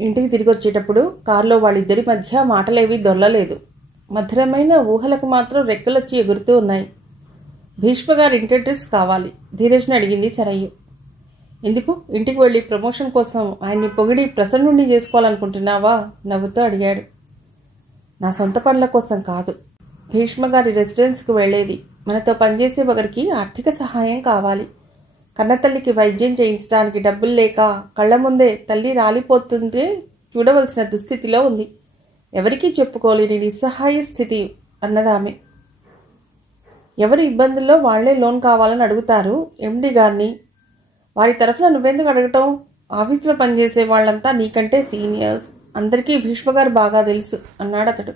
ఇంటికి తిరిగి వచ్చేటప్పుడు కారులో వాళ్ళిద్దరి మధ్య మాటలేవీ దొరలలేదు. మధురమైన ఊహలకు మాత్రం రెక్కలొచ్చి ఎగురుతూ ఉన్నాయి. భీష్మగారి ఇంటి అడ్రస్ కావాలి ధీరజ్ని అడిగింది సరయ్య. ఎందుకు? ఇంటికి వెళ్ళి ప్రమోషన్ కోసం ఆయన్ని పొగిడి ప్రసన్నుణ్ణి చేసుకోవాలనుకుంటున్నావా? నవ్వుతూ అడిగాడు. నా సొంత పనుల కోసం కాదు, భీష్మగారి రెసిడెన్స్కి వెళ్లేది. మనతో పనిచేసే ఒకరికి ఆర్థిక సహాయం కావాలి. కన్నతల్లికి వైద్యం చేయించడానికి డబ్బులు లేక కళ్ల ముందే తల్లి రాలిపోతుంటే చూడవలసిన దుస్థితిలో ఉంది. ఎవరికీ చెప్పుకోలేని నిస్సహాయ స్థితి అన్నదామె. ఎవరి ఇబ్బందుల్లో వాళ్లే లోన్ కావాలని అడుగుతారు ఎండి గారిని. వారి తరఫున నువ్వెందుకు అడగటం? ఆఫీసులో పనిచేసే వాళ్ళంతా నీకంటే సీనియర్స్, అందరికీ భీష్మగారు బాగా తెలుసు అన్నాడు అతడు.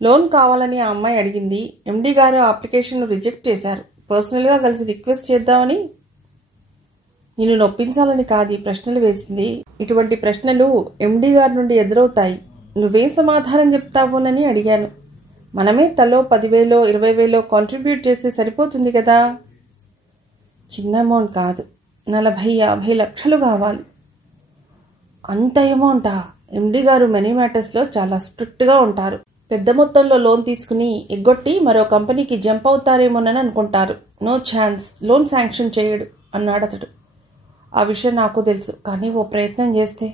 లోన్ కావాలని ఆ అమ్మాయి అడిగింది. ఎండి గారు అప్లికేషన్ రిజెక్ట్ చేశారు. పర్సనల్గా కలిసి రిక్వెస్ట్ చేద్దామని. నిన్ను నొప్పించాలని కాదు ఈ ప్రశ్నలు వేసింది. ఇటువంటి ప్రశ్నలు ఎండి గారి నుండి ఎదురవుతాయి. నువ్వేం సమాధానం చెప్తావోనని అడిగాను. మనమే తలో 10,000 20,000 కాంట్రిబ్యూట్ చేస్తే సరిపోతుంది కదా. చిన్న అమౌంట్ కాదు, 40-50 లక్షలు కావాలి. అంత అమౌంటా? ఎండి గారు మనీ మ్యాటర్స్లో చాలా స్ట్రిక్ట్గా ఉంటారు. పెద్ద మొత్తంలో లోన్ తీసుకుని ఎగ్గొట్టి మరో కంపెనీకి జంప్ అవుతారేమోనని అనుకుంటారు. నో ఛాన్స్, లోన్ శాంక్షన్ చేయడు అన్నాడతడు. ఆ విషయం నాకు తెలుసు, కానీ ఓ ప్రయత్నం చేస్తే.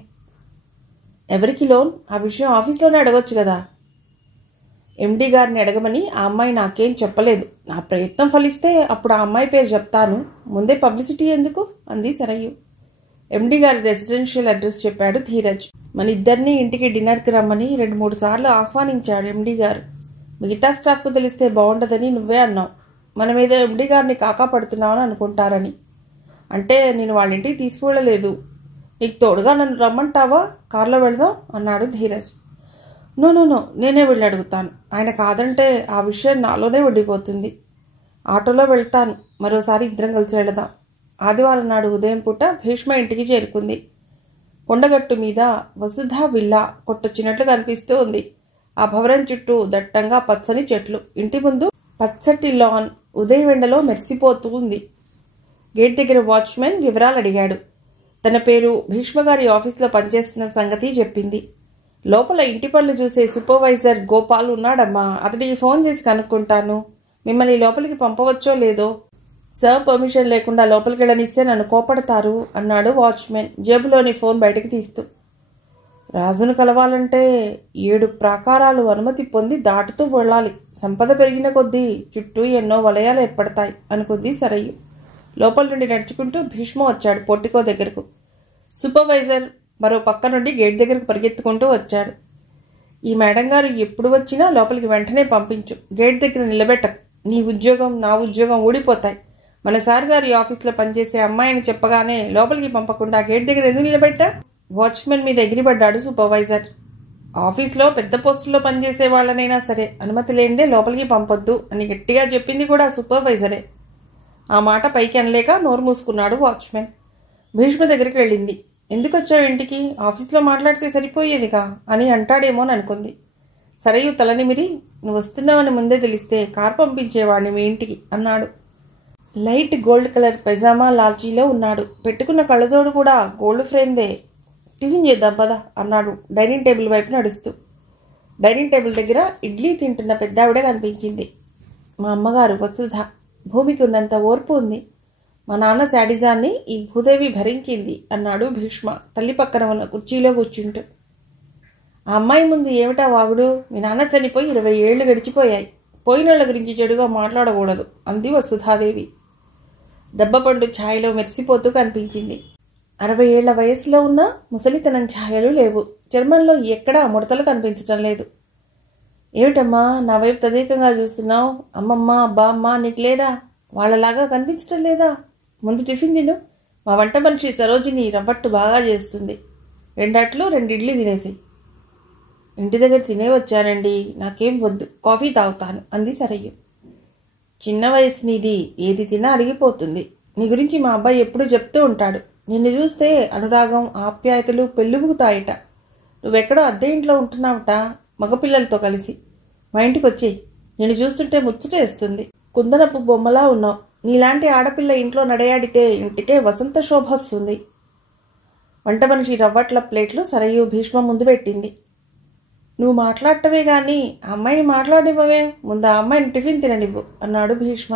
ఎవరికి లోన్? ఆ విషయం ఆఫీస్లోనే అడగొచ్చు కదా. ఎండి గారిని అడగమని ఆ అమ్మాయి నాకేం చెప్పలేదు. నా ప్రయత్నం ఫలిస్తే అప్పుడు ఆ అమ్మాయి పేరు చెప్తాను. ముందే పబ్లిసిటీ ఎందుకు అంది సరయ్య. ఎండి గారి రెసిడెన్షియల్ అడ్రస్ చెప్పాడు ధీరజ్. మన ఇద్దరినీ ఇంటికి డిన్నర్కి రమ్మని 2-3 సార్లు ఆహ్వానించాడు ఎండి గారు. మిగతా స్టాఫ్కు తెలిస్తే బాగుండదని నువ్వే అన్నావు. మనమేదో ఎండి గారిని కాకా పడుతున్నామని అనుకుంటారని. అంటే నేను వాళ్ళ ఇంటికి తీసుకువెళ్ళలేదు. నీకు తోడుగా నన్ను రమ్మంటావా? కారులో వెళదాం అన్నాడు ధీరజ్. నో, నేనే వెళ్ళి అడుగుతాను. ఆయన కాదంటే ఆ విషయం నాలోనే ఉండిపోతుంది. ఆటోలో వెళ్తాను. మరోసారి ఇద్దరం కలిసి వెళదాం. ఆదివారం నాడు ఉదయం పూట భీష్మ ఇంటికి చేరుకుంది. కొండగట్టు మీద వసుధా విల్లా కొట్టొచ్చినట్లు కనిపిస్తూ ఉంది. ఆ భవనం చుట్టూ దట్టంగా పచ్చని చెట్లు. ఇంటి ముందు పచ్చటి లాన్ ఉదయం ఎండలో మెరిసిపోతూ ఉంది. గేట్ దగ్గర వాచ్మెన్ వివరాలు అడిగాడు. తన పేరు, భీష్మగారి ఆఫీస్లో పనిచేస్తున్న సంగతి చెప్పింది. లోపల ఇంటి పనులు చూసే సూపర్వైజర్ గోపాల్ ఉన్నాడమ్మా. అతడికి ఫోన్ చేసి కనుక్కుంటాను. మిమ్మల్ని లోపలికి పంపవచ్చో లేదో. సార్ పర్మిషన్ లేకుండా లోపలికి వెళ్ళనిస్తే నన్ను కోపడతారు అన్నాడు వాచ్మెన్ జేబులోని ఫోన్ బయటకు తీస్తూ. రాజును కలవాలంటే 7 ప్రాకారాలు అనుమతి పొంది దాటుతూ వెళ్ళాలి. సంపద పెరిగిన కొద్దీ చుట్టూ ఎన్నో వలయాలు ఏర్పడతాయి అనుకుంది సరయ్య. లోపల నుండి నడుచుకుంటూ భీష్మ వచ్చాడు పోర్టికో దగ్గరకు. సూపర్వైజర్ మరో పక్క నుండి గేట్ దగ్గరకు పరిగెత్తుకుంటూ వచ్చాడు. ఈ మేడం గారు ఎప్పుడు వచ్చినా లోపలికి వెంటనే పంపించు. గేట్ దగ్గర నిలబెట్టకు. నీ ఉద్యోగం నా ఉద్యోగం ఊడిపోతాయి. మన సార్ గారు ఈ ఆఫీస్లో పనిచేసే అమ్మాయిని చెప్పగానే లోపలికి పంపకుండా గేట్ దగ్గర ఎందుకు నిలబెట్టా? వాచ్మెన్ మీద ఎగిరిపడ్డాడు సూపర్వైజర్. ఆఫీస్లో పెద్ద పోస్టుల్లో పనిచేసే వాళ్ళనైనా సరే అనుమతి లేనిదే లోపలికి పంపొద్దు అని గట్టిగా చెప్పింది కూడా సూపర్వైజరే. ఆ మాట పైకి అనలేక నోరు మూసుకున్నాడు వాచ్మెన్. భీష్మ దగ్గరికి వెళ్ళింది. ఎందుకు వచ్చావు ఇంటికి? ఆఫీస్లో మాట్లాడితే సరిపోయేదిగా అని అంటాడేమోని అనుకుంది. సరయ్య తలనిమిరి, నువ్వు వస్తున్నావని ముందే తెలిస్తే కారు పంపించేవాడిని మీ ఇంటికి అన్నాడు. లైట్ గోల్డ్ కలర్ పైజామా లాల్చీలో ఉన్నాడు. పెట్టుకున్న కళ్ళజోడు కూడా గోల్డ్ ఫ్రేమ్దే. టిఫిన్ చేద్దాం పద అన్నాడు డైనింగ్ టేబుల్ వైపు నడుస్తూ. డైనింగ్ టేబుల్ దగ్గర ఇడ్లీ తింటున్న పెద్దావిడ కనిపించింది. మా అమ్మగారు వసుధ. భూమికి ఉన్నంత ఓర్పు ఉంది. మా నాన్న శాడిజాన్ని ఈ భూదేవి భరించింది అన్నాడు భీష్మ తల్లి పక్కన ఉన్న కుర్చీలో కూర్చుంటూ. ఆ అమ్మాయి ముందు ఏమిటా వాగుడు? మీ నాన్న చనిపోయి 20 ఏళ్లు గడిచిపోయాయి. పోయినోళ్ల గురించి చెడుగా మాట్లాడకూడదు అంది వసుధాదేవి. దెబ్బపండు ఛాయలో మెరిసిపోతూ కనిపించింది. 60 ఏళ్ల వయసులో ఉన్న ముసలితనం ఛాయలు లేవు. చర్మంలో ఎక్కడా ముడతలు కనిపించటం లేదు. ఏమిటమ్మా నా వైపు తదేకంగా చూస్తున్నావు? అమ్మమ్మ బామ్మ నీకు లేదా? వాళ్ళలాగా కనిపించటం లేదా? ముందు టిఫిన్ తిను. మా వంట మనిషి సరోజిని రవ్వట్టు బాగా చేస్తుంది. 2 అట్లు 2 ఇడ్లీ తినేసి. ఇంటి దగ్గర తినే వచ్చానండి, నాకేం వద్దు, కాఫీ తాగుతాను అంది సరయ్య. చిన్న వయసు నీది, ఏది తినా అరిగిపోతుంది. నీ గురించి మా అబ్బాయి ఎప్పుడూ చెప్తూ ఉంటాడు. నిన్ను చూస్తే అనురాగం ఆప్యాయతలు పెళ్ళుబుకుతాయట. నువ్వెక్కడో అద్దె ఇంట్లో ఉంటున్నావుట మగపిల్లలతో కలిసి. మా ఇంటికి వచ్చేయి. నిన్ను చూస్తుంటే ముచ్చటేస్తుంది. కుందనపు బొమ్మలా ఉన్నావు. నీలాంటి ఆడపిల్ల ఇంట్లో నడయాడితే ఇంటికే వసంత శోభ వస్తుంది. వంట మనిషి రవ్వట్ల ప్లేట్లు సరయు భీష్మ ముందు పెట్టింది. నువ్వు మాట్లాడటమే గాని ఆ అమ్మాయిని మాట్లాడివ్వవే, ముందు ఆ అమ్మాయిని టిఫిన్ తిననివ్వు అన్నాడు భీష్మ.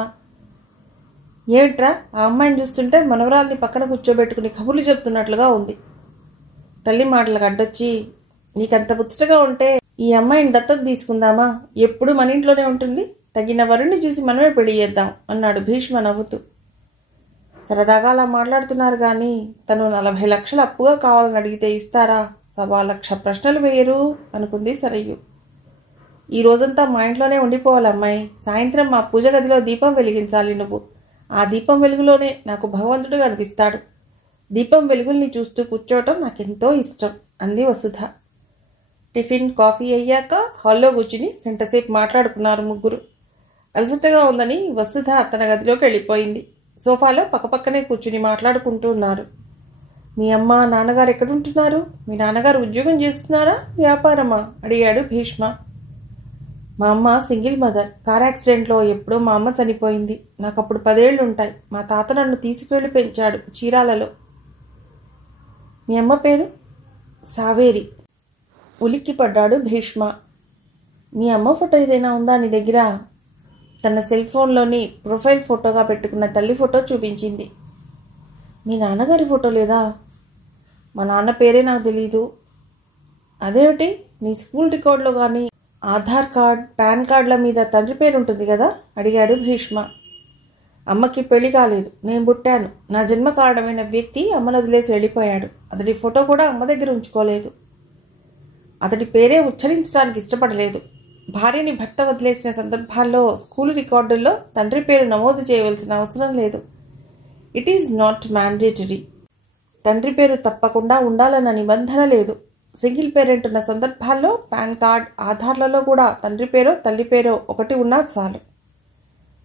ఏమిట్రా, ఆ అమ్మాయిని చూస్తుంటే మనవరాల్ని పక్కన కూర్చోబెట్టుకుని కబుర్లు చెప్తున్నట్లుగా ఉంది. తల్లి మాటలకు అడ్డొచ్చి, నీకంత ముచ్చటగా ఉంటే ఈ అమ్మాయిని దత్తత తీసుకుందామా, ఎప్పుడు మన ఇంట్లోనే ఉంటుంది, తగిన వరుణ్ణి చూసి మనమే పెళ్లి చేద్దాం అన్నాడు భీష్మ నవ్వుతూ. సరదాగా అలా మాట్లాడుతున్నారు కానీ తను 40 లక్షలు అప్పుగా కావాలని అడిగితే ఇస్తారా, 1,00,000 ప్రశ్నలు వేయరు అనుకుంది సరయ్యు. ఈ రోజంతా మా ఇంట్లోనే ఉండిపోవాలి అమ్మాయి, సాయంత్రం మా పూజ గదిలో దీపం వెలిగించాలి నువ్వు, ఆ దీపం వెలుగులోనే నాకు భగవంతుడు కనిపిస్తాడు, దీపం వెలుగుల్ని చూస్తూ కూర్చోవటం నాకెంతో ఇష్టం అంది వసుధ. టిఫిన్ కాఫీ అయ్యాక హాల్లో కూర్చుని గంటసేపు మాట్లాడుకున్నారు ముగ్గురు. అలసటగా ఉందని వసుధ తన గదిలోకి వెళ్ళిపోయింది. సోఫాలో పక్కపక్కనే కూర్చుని మాట్లాడుకుంటూ ఉన్నారు. మీ అమ్మ నాన్నగారు ఎక్కడుంటున్నారు, మీ నాన్నగారు ఉద్యోగం చేస్తున్నారా వ్యాపారమా అడిగాడు భీష్మ. మా అమ్మ సింగిల్ మదర్, కార్ యాక్సిడెంట్లో ఎప్పుడో మా అమ్మ చనిపోయింది, నాకు అప్పుడు 10 ఏళ్ళు ఉంటాయి. మా తాత నన్ను తీసుకువెళ్ళి పెంచాడు చీరాలలో. మీ అమ్మ పేరు సావేరి. ఉలిక్కి పడ్డాడు భీష్మ. మీ అమ్మ ఫోటో ఏదైనా ఉందా నీ దగ్గర? తన సెల్ ఫోన్లోని ప్రొఫైల్ ఫోటోగా పెట్టుకున్న తల్లి ఫోటో చూపించింది. మీ నాన్నగారి ఫోటో లేదా? మా నాన్న పేరే నాకు తెలీదు. అదేమిటి, నీ స్కూల్ రికార్డులో కానీ ఆధార్ కార్డ్ పాన్ కార్డుల మీద తండ్రి పేరు ఉంటుంది కదా అడిగాడు భీష్మ. అమ్మకి పెళ్లి కాలేదు, నేను పుట్టాను, నా జన్మ కారణమైన వ్యక్తి అమ్మను వదిలేసి వెళ్ళిపోయాడు, అతడి ఫోటో కూడా అమ్మ దగ్గర ఉంచుకోలేదు, అతడి పేరే ఉచ్చరించడానికి ఇష్టపడలేదు. భార్యని భర్త వదిలేసిన సందర్భాల్లో స్కూలు రికార్డుల్లో తండ్రి పేరు నమోదు చేయవలసిన అవసరం లేదు. It is not mandatory. తండ్రి పేరు తప్పకుండా ఉండాలన్న నిబంధన లేదు. సింగిల్ పేరెంట్ ఉన్న సందర్భాల్లో పాన్ కార్డ్ ఆధార్లలో కూడా తండ్రి పేరో తల్లి పేరో ఒకటి ఉన్నా చాలు.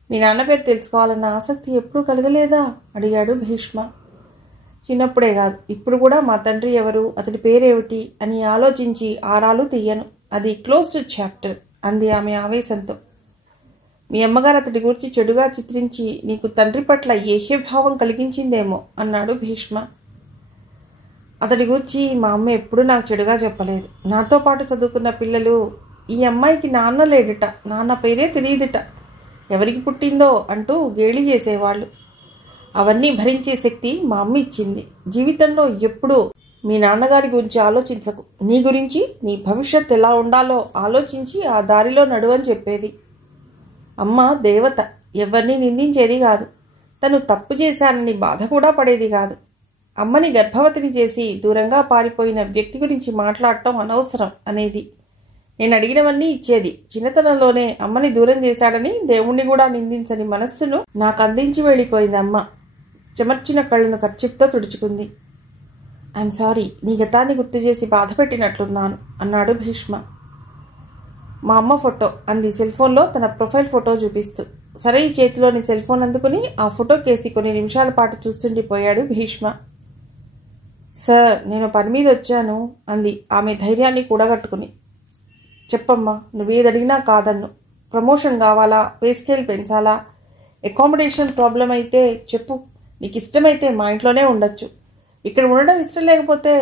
మీ నాన్న పేరు తెలుసుకోవాలన్న ఆసక్తి ఎప్పుడూ కలగలేదా అడిగాడు భీష్మ. చిన్నప్పుడే కాదు, ఇప్పుడు కూడా మా తండ్రి ఎవరు, అతడి పేరేమిటి అని ఆలోచించి ఆరాలు తీయను, అది క్లోజ్డ్ చాప్టర్ అంది ఆమె ఆవేశంతో. మీ అమ్మగారు అతడి గురించి చెడుగా చిత్రించి నీకు తండ్రి పట్ల ఏహ్యభావం కలిగించిందేమో అన్నాడు భీష్మ. అతడి గురించి మా అమ్మ ఎప్పుడూ నాకు చెడుగా చెప్పలేదు. నాతో పాటు చదువుకున్న పిల్లలు ఈ అమ్మాయికి నాన్న లేడట, నాన్న పేరే తెలియదుట, ఎవరికి పుట్టిందో అంటూ గేలి చేసేవాళ్ళు. అవన్నీ భరించే శక్తి మా అమ్మ ఇచ్చింది. జీవితంలో ఎప్పుడూ మీ నాన్నగారి గురించి ఆలోచించకు, నీ గురించి, నీ భవిష్యత్ ఎలా ఉండాలో ఆలోచించి ఆ దారిలో నడువని చెప్పేది. అమ్మ దేవత, ఎవరిని నిందించేది కాదు, తను తప్పు చేశానని బాధ కూడా పడేది కాదు. అమ్మని గర్భవతిని చేసి దూరంగా పారిపోయిన వ్యక్తి గురించి మాట్లాడటం అనవసరం అనేది. నేను అడిగినవన్నీ ఇచ్చేది. చిన్నతనంలోనే అమ్మని దూరం చేశాడని దేవుణ్ణి కూడా నిందించని మనస్సును నాకు అందించి వెళ్ళిపోయింది అమ్మ. చెమర్చిన కళ్ళను కర్చీఫ్తో తుడుచుకుంది. ఐఎమ్ సారీ, నీ గతాన్ని గుర్తు చేసి బాధ పెట్టినట్లున్నాను అన్నాడు భీష్మ. మా అమ్మ ఫోటో అంది సెల్ఫోన్లో తన ప్రొఫైల్ ఫోటో చూపిస్తూ. సరే, ఈ చేతిలోని సెల్ఫోన్ అందుకుని ఆ ఫోటో కేసి కొన్ని నిమిషాల పాటు చూస్తుండిపోయాడు భీష్మ. సార్, నేను పని మీద వచ్చాను అంది ఆమె ధైర్యాన్ని కూడగట్టుకుని. చెప్పమ్మా, నువ్వేది అడిగినా కాదన్ను. ప్రమోషన్ కావాలా, పే స్కేల్ పెంచాలా, అకామిడేషన్ ప్రాబ్లం అయితే చెప్పు, నీకు ఇష్టమైతే మా ఇంట్లోనే ఉండొచ్చు, ఇక్కడ ఉండడం ఇష్టం లేకపోతే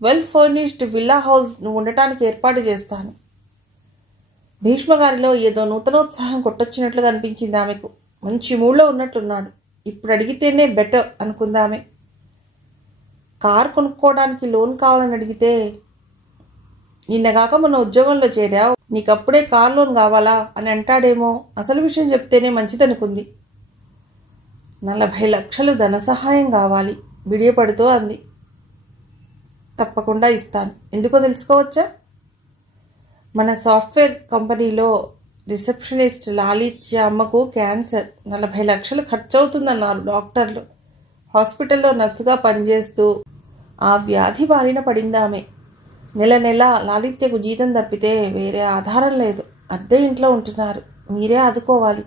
వెల్ ఫర్నిష్డ్ విల్లా హౌస్ నువ్వు ఉండటానికి ఏర్పాటు చేస్తాను. భీష్మ గారిలో ఏదో నూతనోత్సాహం కొట్టొచ్చినట్లుగా అనిపించింది ఆమెకు. మంచి మూడ్లో ఉన్నట్లున్నాడు. ఇప్పుడు అడిగితేనే బెటర్ అనుకుందామె. కార్ కొనుక్కోవడానికి లోన్ కావాలని అడిగితే, నిన్నగాక మొన్న ఉద్యోగంలో చేరావు, నీకప్పుడే కార్ లోన్ కావాలా అని అంటాడేమో, అసలు విషయం చెప్తేనే మంచిదనుకుంది. 40 లక్షలు ధన సహాయం కావాలి బిడియపడుతూ అంది. తప్పకుండా ఇస్తాను. ఎందుకో తెలుసుకోవచ్చా? మన సాఫ్ట్వేర్ కంపెనీలో రిసెప్షనిస్ట్ లాలిత్య అమ్మకు క్యాన్సర్, 40 లక్షలు ఖర్చు అవుతుందన్నారు డాక్టర్లు. హాస్పిటల్లో నర్సుగా పనిచేస్తూ ఆ వ్యాధి బారిన పడిందామె. నెల నెల లాలిత్యకు జీతం తప్పితే వేరే ఆధారం లేదు. అద్దె ఇంట్లో ఉంటున్నారు. మీరే ఆదుకోవాలి.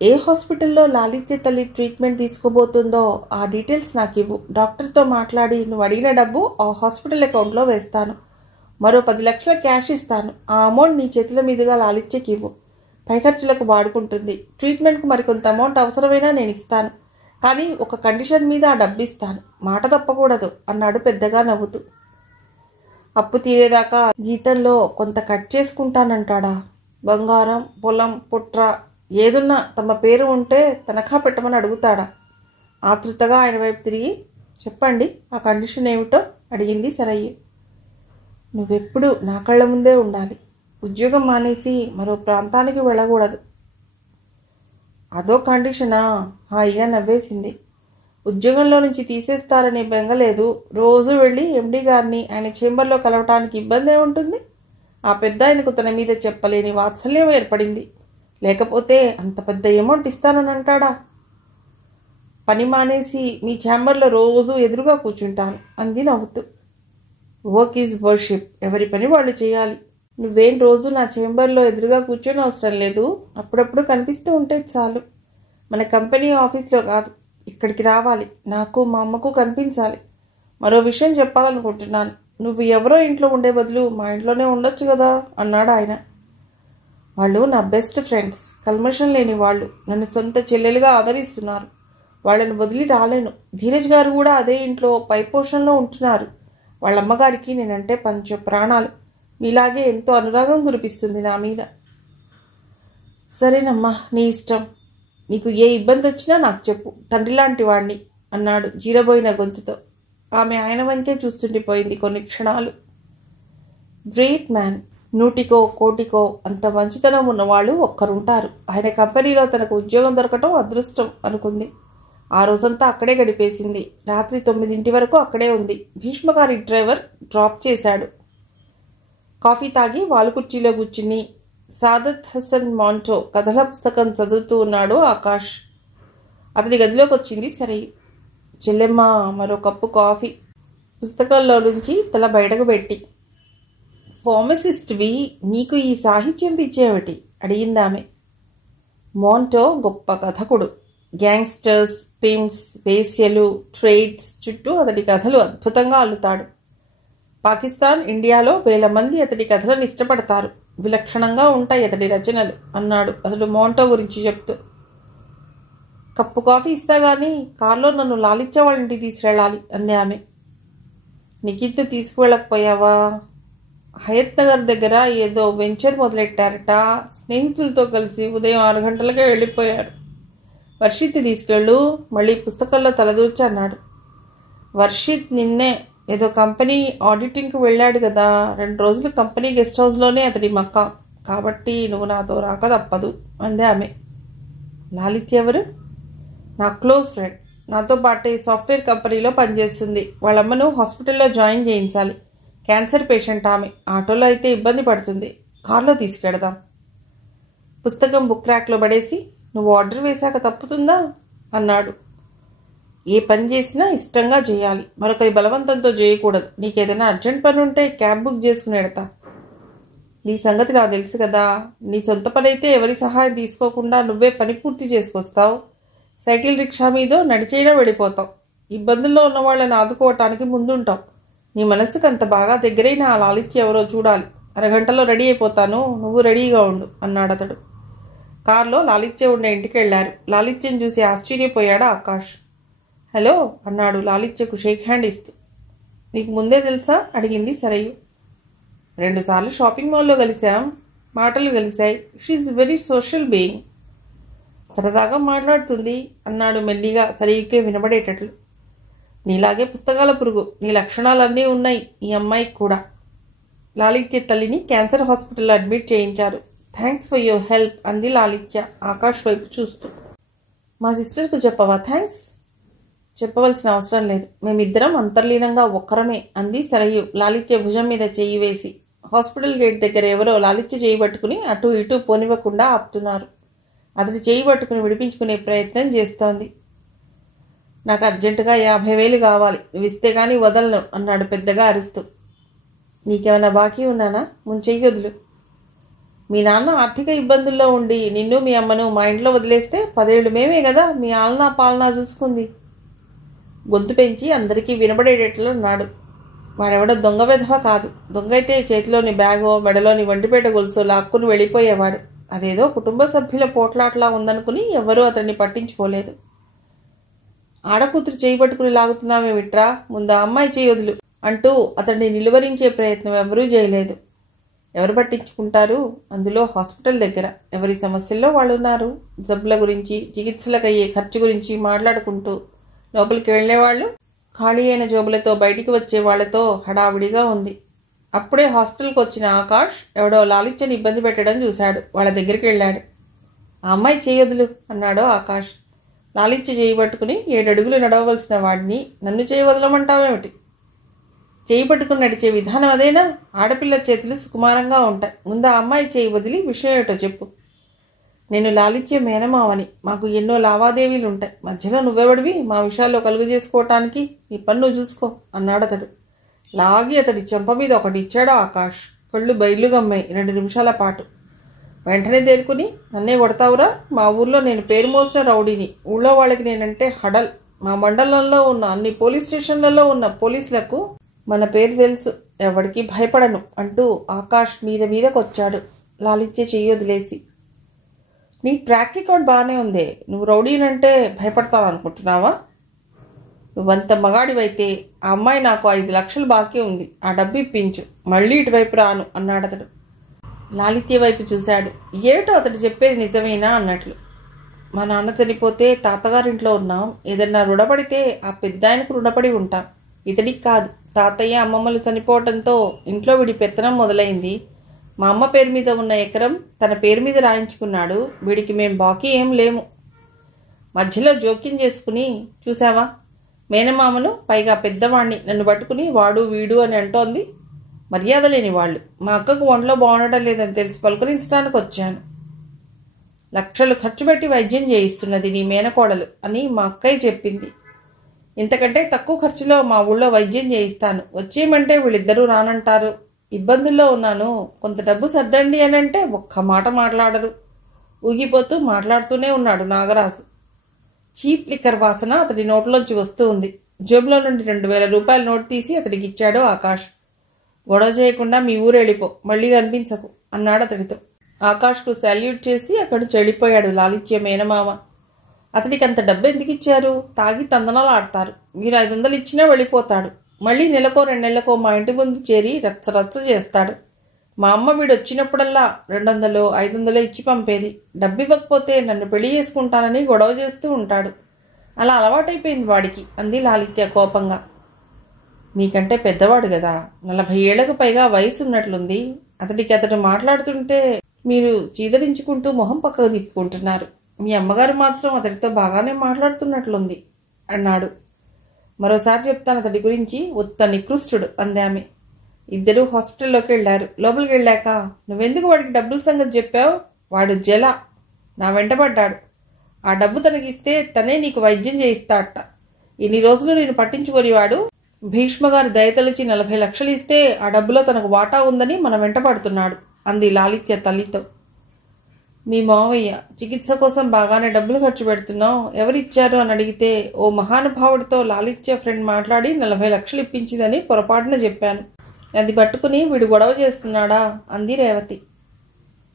ఏ హాస్పిటల్లో లాలిత్య తల్లి ట్రీట్మెంట్ తీసుకోబోతుందో ఆ డీటెయిల్స్ నాకు ఇవ్వు. డాక్టర్తో మాట్లాడి నువ్వు అడిగిన డబ్బు ఆ హాస్పిటల్ అకౌంట్లో వేస్తాను. మరో 10 లక్షల క్యాష్ ఇస్తాను. ఆ అమౌంట్ నీ చేతుల మీదుగా లాలిత్యకి ఇవ్వు. పై ఖర్చులకు వాడుకుంటుంది. ట్రీట్మెంట్కు మరికొంత అమౌంట్ అవసరమైనా నేను ఇస్తాను. కానీ ఒక కండిషన్ మీద ఆ డబ్బు ఇస్తాను. మాట తప్పకూడదు అన్నాడు పెద్దగా నవ్వుతూ. అప్పు తీరేదాకా జీతంలో కొంత కట్ చేసుకుంటానంటాడా? బంగారం, పొలం, పుట్ర ఏదున్నా తమ పేరు ఉంటే తనఖా పెట్టమని అడుగుతాడా? ఆతృతగా ఆయన వైపు తిరిగి, చెప్పండి ఆ కండిషన్ ఏమిటో అడిగింది సరయ్య. నువ్వెప్పుడు నా కళ్ళ ముందే ఉండాలి. ఉద్యోగం మానేసి మరో ప్రాంతానికి వెళ్ళకూడదు. అదో కండిషనా? హాయిగా నవ్వేసింది. ఉద్యోగంలో నుంచి తీసేస్తారనే బెంగలేదు. రోజు వెళ్ళి ఎండి గారిని ఆయన చేంబర్లో కలవటానికి ఇబ్బంది ఏముంటుంది? ఆ పెద్ద ఆయనకు తన మీద చెప్పలేని వాత్సల్యం ఏర్పడింది. లేకపోతే అంత పెద్ద అమౌంట్ ఇస్తానని అంటాడా? పని మానేసి మీ ఛాంబర్లో రోజు ఎదురుగా కూర్చుంటాను అంది నవ్వుతూ. Work is worship. ఎవరి పని వాళ్ళు చేయాలి. నువ్వేం రోజు నా చేంబర్లో ఎదురుగా కూర్చొని అవసరం లేదు. అప్పుడప్పుడు కనిపిస్తూ ఉంటే చాలు. మన కంపెనీ ఆఫీస్లో కాదు, ఇక్కడికి రావాలి. నాకు మా అమ్మకు కనిపించాలి. మరో విషయం చెప్పాలనుకుంటున్నాను. నువ్వు ఎవరో ఇంట్లో ఉండే బదులు మా ఇంట్లోనే ఉండొచ్చు కదా అన్నాడు ఆయన. వాళ్ళు నా బెస్ట్ ఫ్రెండ్స్, కల్మషం లేని వాళ్ళు. నన్ను సొంత చెల్లెలుగా ఆదరిస్తున్నారు. వాళ్ళని వదిలి రాలేను. ధీరజ్ గారు కూడా అదే ఇంట్లో పై పోషణలో ఉంటున్నారు. వాళ్ళ అమ్మగారికి నేనంటే పంచ ప్రాణాలు. మీలాగే ఎంతో అనురాగం కురిపిస్తుంది నా మీద. సరేనమ్మా, నీ ఇష్టం. నీకు ఏ ఇబ్బంది వచ్చినా నాకు చెప్పు. తండ్రి లాంటి వాణ్ణి అన్నాడు జీరబోయిన గొంతుతో. ఆమె ఆయన వంకే చూస్తుండిపోయింది కొన్ని క్షణాలు. Great man. 100కో 1,00,00,000కో అంత మంచితనం ఉన్నవాళ్ళు ఒక్కరుంటారు. ఆయన కంపెనీలో తనకు ఉద్యోగం దొరకటం అదృష్టం అనుకుంది. ఆ రోజంతా అక్కడే గడిపేసింది. రాత్రి 9 వరకు అక్కడే ఉంది. భీష్మగారి డ్రైవర్ డ్రాప్ చేశాడు. కాఫీ తాగి వాలుకుర్చీలో కూర్చుని సాదత్ హసన్ మాంటో కథల పుస్తకం చదువుతూ ఉన్నాడు ఆకాష్. అతని గదిలోకి వచ్చింది సరే. చెల్లెమ్మ, మరో కప్పు కాఫీ. పుస్తకంలో నుంచి తల బయటకు పెట్టి. ఫార్మసిస్ట్వి, నీకు ఈ సాహిత్యం పిచ్చేమిటి అడిగిందామె. మాంటో గొప్ప కథకుడు. గ్యాంగ్స్టర్స్, పిమ్స్, వేశ్యలు, ట్రేడ్స్ చుట్టూ అతడి కథలు అద్భుతంగా అల్లుతాడు. పాకిస్తాన్, ఇండియాలో వేల మంది అతడి కథలను ఇష్టపడతారు. విలక్షణంగా ఉంటాయి అతడి రచనలు అన్నాడు అసలు మాంటో గురించి చెప్తూ. కప్పు కాఫీ ఇస్తా గానీ కారులో నన్ను లాలిచ్చే వాళ్ళ ఇంటికి తీసుకెళ్ళాలి అంది ఆమె. నిఖిత్ తీసుకువెళ్ళకపోయావా? హయత్ నగర్ దగ్గర ఏదో వెంచర్ మొదలెట్టారట. స్నేహితులతో కలిసి ఉదయం 6 గంటలకే వెళ్ళిపోయాడు. వర్షిత్ తీసుకెళ్ళు, మళ్ళీ పుస్తకంలో తలదూర్చి అన్నాడు. వర్షిత్ నిన్నే ఏదో కంపెనీ ఆడిటింగ్కి వెళ్ళాడు కదా. 2 రోజులు కంపెనీ గెస్ట్ హౌస్లోనే అతడి మక్కా. కాబట్టి నువ్వు నాతో రాక తప్పదు అందే ఆమె. లాలిత్ ఎవరు? నా క్లోజ్ ఫ్రెండ్. నాతో పాటే సాఫ్ట్వేర్ కంపెనీలో పనిచేస్తుంది. వాళ్ళమ్మను హాస్పిటల్లో జాయిన్ చేయించాలి. క్యాన్సర్ పేషెంట్ ఆమె. ఆటోలో అయితే ఇబ్బంది పడుతుంది. కారులో తీసుకెడదాం. పుస్తకం బుక్ ర్యాక్లో పడేసి, నువ్వు ఆర్డర్ వేశాక తప్పుతుందా అన్నాడు. ఏ పని చేసినా ఇష్టంగా చేయాలి. మరొకరి బలవంతంతో చేయకూడదు. నీకేదైనా అర్జెంట్ పని ఉంటే క్యాబ్ బుక్ చేసుకుని ఎడతా. నీ సంగతి నాకు తెలుసు కదా. నీ సొంత పని అయితే ఎవరి సహాయం తీసుకోకుండా నువ్వే పని పూర్తి చేసుకొస్తావు. సైకిల్ రిక్షా మీదో నడిచైనా వెళ్ళిపోతావు. ఇబ్బందుల్లో ఉన్న వాళ్ళని ఆదుకోవటానికి ముందుంటావు. నీ మనస్సుకు అంత బాగా దగ్గరైన ఆ లాలిత్య ఎవరో చూడాలి. 1 గంటలో రెడీ అయిపోతాను, నువ్వు రెడీగా ఉండు అన్నాడు అతడు. కారులో లాలిత్య ఉండే ఇంటికి వెళ్లారు. లాలిత్యం చూసి ఆశ్చర్యపోయాడు ఆకాష్. హలో అన్నాడు లాలిత్యకు షేక్ హ్యాండ్ ఇస్తూ. నీకు ముందే తెలుసా అడిగింది సరయ్య. 2 సార్లు షాపింగ్ మాల్లో కలిశాం. మాటలు కలిశాయి. She's very social being. సరదాగా మాట్లాడుతుంది అన్నాడు మెల్లిగా సరయ్యకే వినబడేటట్లు. నీలాగే పుస్తకాల పురుగు. నీ లక్షణాలన్నీ ఉన్నాయి ఈ అమ్మాయికి కూడా. లాలిత్య తల్లిని క్యాన్సర్ హాస్పిటల్లో అడ్మిట్ చేయించారు. థ్యాంక్స్ ఫర్ యువర్ హెల్ప్ అంది లాలిత్య ఆకాష్ వైపు చూస్తూ. మా సిస్టర్కు చెప్పవా థ్యాంక్స్? చెప్పవలసిన అవసరం లేదు. మేమిద్దరం అంతర్లీనంగా ఒక్కరమే అంది సరయ్యు లాలిత్య భుజం మీద చెయ్యి వేసి. హాస్పిటల్ గేట్ దగ్గర ఎవరో లాలిత్య చేయి పట్టుకుని అటు ఇటు పోనివ్వకుండా ఆపుతున్నారు. అతడి చేయి పట్టుకుని విడిపించుకునే ప్రయత్నం చేస్తోంది. నాకు అర్జెంటుగా 50,000 కావాలి. నువ్వు ఇస్తే గానీ వదలను అన్నాడు పెద్దగా అరుస్తూ. నీకేమైనా బాకీ ఉన్నానా? ముంచెయ్యి వదులు. మీ నాన్న ఆర్థిక ఇబ్బందుల్లో ఉండి నిన్ను మీ అమ్మను మా ఇంట్లో వదిలేస్తే 10 ఏళ్ళు మేమే కదా మీ ఆలనా పాలనా చూసుకుంది. గొంతు పెంచి అందరికీ వినబడేటట్లు అన్నాడు. వాడెవడో దొంగ వెధవ కాదు. దొంగ అయితే చేతిలోని బ్యాగో మెడలోని వండిపేట గొలుసో లాక్కుని వెళ్ళిపోయేవాడు. అదేదో కుటుంబ సభ్యుల పోట్లాట్లా ఉందనుకుని ఎవరూ అతన్ని పట్టించుకోలేదు. ఆడకూతురు చేయి పట్టుకుని లాగుతున్నావేమిట్రా, ముందు ఆ అమ్మాయి చేయొదులు అంటూ అతన్ని నిలువరించే ప్రయత్నం ఎవరూ చేయలేదు. ఎవరు పట్టించుకుంటారు? అందులో హాస్పిటల్ దగ్గర ఎవరి సమస్యల్లో వాళ్ళు ఉన్నారు. జబ్బుల గురించి, చికిత్సలకయ్యే ఖర్చు గురించి మాట్లాడుకుంటూ లోపలికి వెళ్లేవాళ్లు, ఖాళీ అయిన జోబులతో బయటికి వచ్చే వాళ్లతో హడావిడిగా ఉంది. అప్పుడే హాస్పిటల్కి వచ్చిన ఆకాష్ ఎవడో లాలిత్యని ఇబ్బంది పెట్టడం చూశాడు. వాళ్ళ దగ్గరికి వెళ్ళాడు. ఆ అమ్మాయి చేయొదులు అన్నాడు ఆకాష్. లాలిత్య చేయి పట్టుకుని 7 అడుగులు నడవవలసిన వాడిని నన్ను చేయి వదలమంటావేమిటి? చేయి పట్టుకుని నడిచే విధానం అదేనా? ఆడపిల్ల చేతులు సుకుమారంగా ఉంటాయి. ముందు ఆ అమ్మాయి చేయి వదిలి విషయం ఏటో చెప్పు. నేను లాలిత్య మేనమావని, మాకు ఎన్నో లావాదేవీలుంటాయి. మధ్యలో నువ్వెవడివి మా విషయాల్లో కలుగు చేసుకోవటానికి? నీ పన్ను చూసుకో అన్నాడు అతడు. లాగి అతడి చెంప మీద ఒకటి ఇచ్చాడు ఆకాష్. కళ్ళు బయలు గమ్మాయి 2 నిమిషాల పాటు. వెంటనే తేరుకుని, నన్నే కొడతావురా? మా ఊర్లో నేను పేరు మోసిన రౌడీని. ఊళ్ళో వాళ్ళకి నేనంటే హడల్. మా మండలంలో ఉన్న అన్ని పోలీస్ స్టేషన్లలో ఉన్న పోలీసులకు మన పేరు తెలుసు. ఎవడికి భయపడను అంటూ ఆకాష్ మీదకొచ్చాడు లాలిత్య చెయ్యొదిలేసి. నీ ట్రాక్ రికార్డ్ బాగానే ఉందే. నువ్వు రౌడీనంటే భయపడతావు అనుకుంటున్నావా? నువ్వంత మగాడివైతే ఆ అమ్మాయి నాకు 5 లక్షలు బాకీ ఉంది, ఆ డబ్బు ఇప్పించు, మళ్ళీ ఇటువైపు రాను అన్నాడతడు. లాలిత్య వైపు చూశాడు. ఏమిటో అతడు చెప్పేది నిజమేనా అన్నట్లు. మా నాన్న చనిపోతే తాతగారింట్లో ఉన్నాం. ఏదన్నా రుణపడితే ఆ పెద్ద ఆయనకు రుణపడి ఉంటాం. ఇతడికి కాదు. తాతయ్య అమ్మమ్మలు చనిపోవటంతో ఇంట్లో వీడి పెత్తనం మొదలైంది. మా అమ్మ పేరు మీద ఉన్న ఎకరం తన పేరు మీద రాయించుకున్నాడు. వీడికి మేం బాకీ ఏం లేము. మధ్యలో జోక్యం చేసుకుని, చూసావా మేనమామను, పైగా పెద్దవాణ్ణి నన్ను పట్టుకుని వాడు వీడు అని అంటోంది. మర్యాద లేని వాళ్ళు. మా అక్కకు ఒంట్లో బాగుండడం లేదని తెలిసి పలుకరించడానికి వచ్చాను. లక్షలు ఖర్చు పెట్టి వైద్యం చేయిస్తున్నది నీ మేనకోడలు అని మా అక్కయ్య చెప్పింది. ఇంతకంటే తక్కువ ఖర్చులో మా ఊళ్ళో వైద్యం చేయిస్తాను, వచ్చేయమంటే వీళ్ళిద్దరూ రానంటారు. ఇబ్బందుల్లో ఉన్నాను, కొంత డబ్బు సర్దండి అని అంటే ఒక్క మాట మాట్లాడరు. ఊగిపోతూ మాట్లాడుతూనే ఉన్నాడు నాగరాజు. చీప్ లిక్కర్ వాసన అతడి నోట్లోంచి వస్తూ ఉంది. జేబులో నుండి 2000 రూపాయల నోటు తీసి అతడికి ఇచ్చాడు ఆకాష్. గొడవ చేయకుండా మీ ఊరు వెళ్ళిపో, మళ్ళీ కనిపించకు అన్నాడు అతడితో. ఆకాష్కు సాల్యూట్ చేసి అక్కడి చెడిపోయాడు లాలిత్య మేనమామ. అతడికి అంత డబ్బు ఎందుకు ఇచ్చారు? తాగి తందనాలు ఆడతారు. మీరు 500 ఇచ్చినా వెళ్ళిపోతాడు. మళ్ళీ నెలకో 2 నెలలకో మా ఇంటి ముందు చేరి రచ్చ చేస్తాడు. మా అమ్మ వీడు వచ్చినప్పుడల్లా 200, 500 ఇచ్చి పంపేది. డబ్బు ఇవ్వకపోతే నన్ను పెళ్లి చేసుకుంటానని గొడవ చేస్తూ ఉంటాడు. అలా అలవాటైపోయింది వాడికి అంది లాలిత్య కోపంగా. మీకంటే పెద్దవాడు కదా, 40 ఏళ్లకు పైగా వయసు ఉన్నట్లుంది. అతడు మాట్లాడుతుంటే మీరు చీదరించుకుంటూ మొహం పక్కకు తిప్పుకుంటున్నారు. మీ అమ్మగారు మాత్రం అతడితో బాగానే మాట్లాడుతున్నట్లుంది అన్నాడు. మరోసారి చెప్తాను అతడి గురించి, ఉత్త నికృష్టుడు అందామె. ఇద్దరూ హాస్పిటల్లోకి వెళ్లారు. లోపలికి వెళ్ళాక, నువ్వెందుకు వాడికి డబ్బుల సంగతి చెప్పావు? వాడు జల నా వెంటబడ్డాడు. ఆ డబ్బు తనకిస్తే తనే నీకు వైద్యం చేయిస్తాడట. ఇన్ని రోజులు నేను పట్టించుకోనివాడు భీష్మగారు దయతలిచి 40 లక్షలు ఇస్తే ఆ డబ్బులో తనకు వాటా ఉందని మన వెంటపడుతున్నాడు అంది లాలిత్య తల్లితో. మీ మావయ్య చికిత్స కోసం బాగానే డబ్బులు ఖర్చు పెడుతున్నావు, ఎవరిచ్చారు అని అడిగితే ఓ మహానుభావుడితో లాలిత్య ఫ్రెండ్ మాట్లాడి 40 లక్షలు ఇప్పించిందని పొరపాటున చెప్పాను. అది పట్టుకుని వీడు గొడవ చేస్తున్నాడా అంది రేవతి.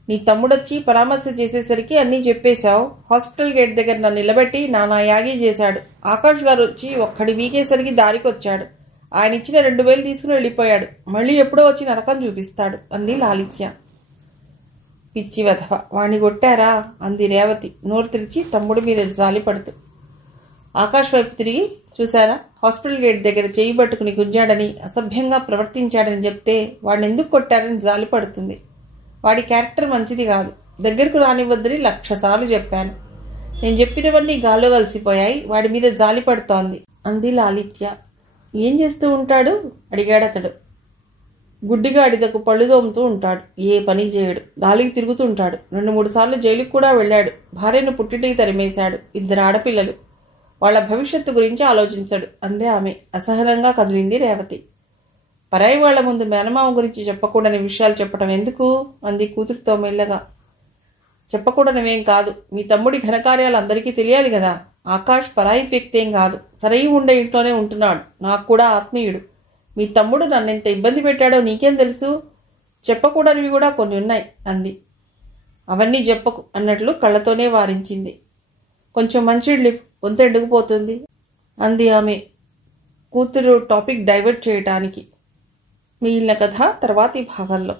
నీ తమ్ముడొచ్చి పరామర్శ చేసేసరికి అన్నీ చెప్పేశావు. హాస్పిటల్ గేట్ దగ్గర నన్ను నిలబెట్టి నానా యాగి చేశాడు. ఆకాష్ గారు వచ్చి ఒక్కడి వీకేసరికి దారికొచ్చాడు. ఆయన ఇచ్చిన 2000 తీసుకుని వెళ్ళిపోయాడు. మళ్ళీ ఎప్పుడో వచ్చి నరకం చూపిస్తాడు అంది లాలిత్య. పిచ్చి వెధవ, వాణ్ణి కొట్టారా అంది రేవతి నోరు తెరిచి తమ్ముడి మీద జాలి పడుతూ. ఆకాష్ వైపు తిరిగి, చూశారా హాస్పిటల్ గేట్ దగ్గర చేయి పట్టుకుని గుంజాడని, అసభ్యంగా ప్రవర్తించాడని చెప్తే వాడిని ఎందుకు కొట్టారని జాలి పడుతుంది. వాడి క్యారెక్టర్ మంచిది కాదు, దగ్గరకు రానివ్వద్దని 1,00,000 సార్లు చెప్పాను. నేను చెప్పినవన్నీ గాల్లో కలిసిపోయాయి. వాడి మీద జాలి పడుతోంది అంది లాలిత్య. ఏం చేస్తూ ఉంటాడు అడిగాడతడు. గుడ్డిగాడిదకు పళ్ళు తోముతూ ఉంటాడు, ఏ పని చేయడు, గాలికి తిరుగుతుంటాడు. 2-3 సార్లు జైలుకు కూడా వెళ్ళాడు. భార్యను పుట్టింటికి తరిమేశాడు. 2 ఆడపిల్లలు. వాళ్ల భవిష్యత్తు గురించి ఆలోచించాడు అందే ఆమె. అసహనంగా కదిలింది రేవతి. పరాయి వాళ్ల ముందు మేనమామ గురించి చెప్పకూడని విషయాలు చెప్పడం ఎందుకు అంది కూతురితో మెల్లగా. చెప్పకూడనివేం కాదు, మీ తమ్ముడి ఘనకార్యాలు అందరికీ తెలియాలి కదా. ఆకాష్ పరాయి వ్యక్తి ఏం కాదు, సరైన ఉండే ఇంట్లోనే ఉంటున్నాడు. నాకు కూడా ఆత్మీయుడు. మీ తమ్ముడు నన్నెంత ఇబ్బంది పెట్టాడో నీకేం తెలుసు? చెప్పకూడనివి కూడా కొన్ని ఉన్నాయి అంది. అవన్నీ చెప్పకు అన్నట్లు కళ్ళతోనే వారించింది. కొంచెం మంచిళ్ళు, గొంతు ఎండుకుపోతుంది అంది ఆమె కూతురు టాపిక్ డైవర్ట్ చేయటానికి. మిగిలిన కథ తర్వాతి భాగంలో.